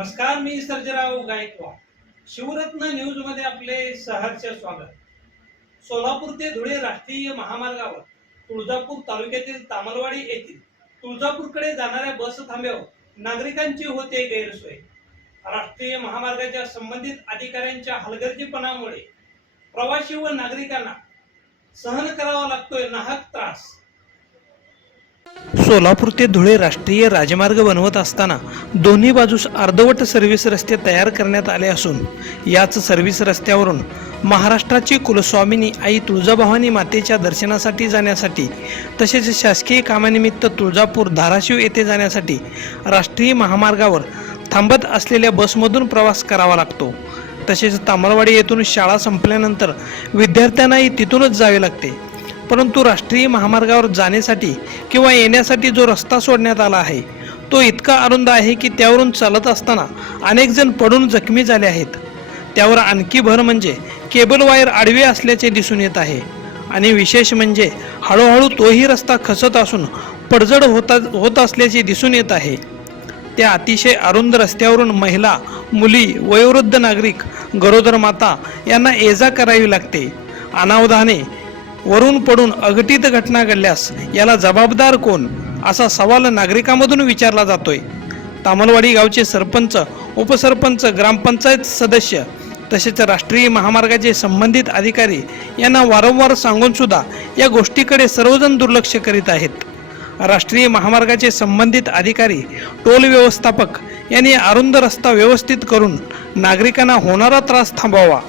नमस्कार मी सर्जराव गायकवाड. शिवरत्न न्यूजमध्ये आपले सहर्ष स्वागत. सोलापूर ते धुळे राष्ट्रीय महामार्गावर तुळजापूर तालुक्यातील तामलवाडी येथील तुळजापूरकडे जाणाऱ्या बस थांब्यावर नागरिकांची होते गैरसोय. राष्ट्रीय महामार्गाच्या संबंधित अधिकाऱ्यांच्या हलगर्जीपणामुळे प्रवासी व नागरिकांना सहन करावा लागतोय नाहक त्रास. सोलापूर ते धुळे राष्ट्रीय राजमार्ग बनवत असताना दोन्ही बाजूस अर्धवट सर्व्हिस रस्ते तयार करण्यात आले असून याच सर्व्हिस रस्त्यावरून महाराष्ट्राची कुलस्वामिनी आई तुळजाभवानी मातेच्या दर्शनासाठी जाण्यासाठी तसेच शासकीय कामानिमित्त तुळजापूर धाराशिव येथे जाण्यासाठी राष्ट्रीय महामार्गावर थांबत असलेल्या बसमधून प्रवास करावा लागतो. तसेच तामलवाडी येथून शाळा संपल्यानंतर विद्यार्थ्यांनाही तिथूनच जावे लागते. परंतु राष्ट्रीय महामार्गावर जाण्यासाठी किंवा येण्यासाठी जो रस्ता सोडण्यात आला आहे तो इतका अरुंद आहे की त्यावरून चालत असताना अनेक जण पडून जखमी झाले आहेत. त्यावर आणखी भर म्हणजे केबल वायर आडवी असल्याचे दिसून येत आहे. आणि विशेष म्हणजे हळूहळू तोही रस्ता खचत असून पडझड होता होत असल्याचे दिसून येत आहे. त्या अतिशय अरुंद रस्त्यावरून महिला मुली वयोवृद्ध नागरिक गरोदर माता यांना ये जा करावी लागते. अनावधाने वरून पडून अघटित घटना घडल्यास याला जबाबदार कोण? असा सवाल नागरिकांमधून विचारला जातोय. तामलवाडी गावचे सरपंच उपसरपंच ग्रामपंचायत सदस्य तसेच राष्ट्रीय महामार्गाचे संबंधित अधिकारी यांना वारंवार सांगून सुद्धा या गोष्टीकडे सर्वजण दुर्लक्ष करीत आहेत. राष्ट्रीय महामार्गाचे संबंधित अधिकारी टोल व्यवस्थापक यांनी अरुंद रस्ता व्यवस्थित करून नागरिकांना होणारा त्रास थांबवावा.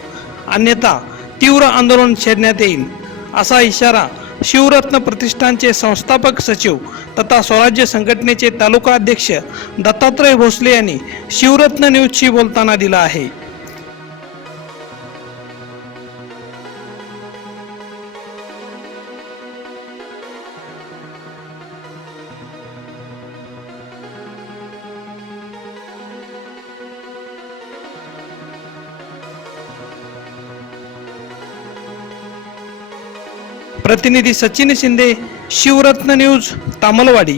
अन्यथा तीव्र आंदोलन छेडण्यात येईल. असा इशारा शिवरत्न प्रतिष्ठानचे संस्थापक सचिव तथा स्वराज्य संघटनेचे तालुका अध्यक्ष दत्तात्रय भोसले यांनी शिवरत्न न्यूजशी बोलताना दिला आहे. प्रतिनिधी सचिन शिंदे शिवरत्न न्यूज तामलवाडी.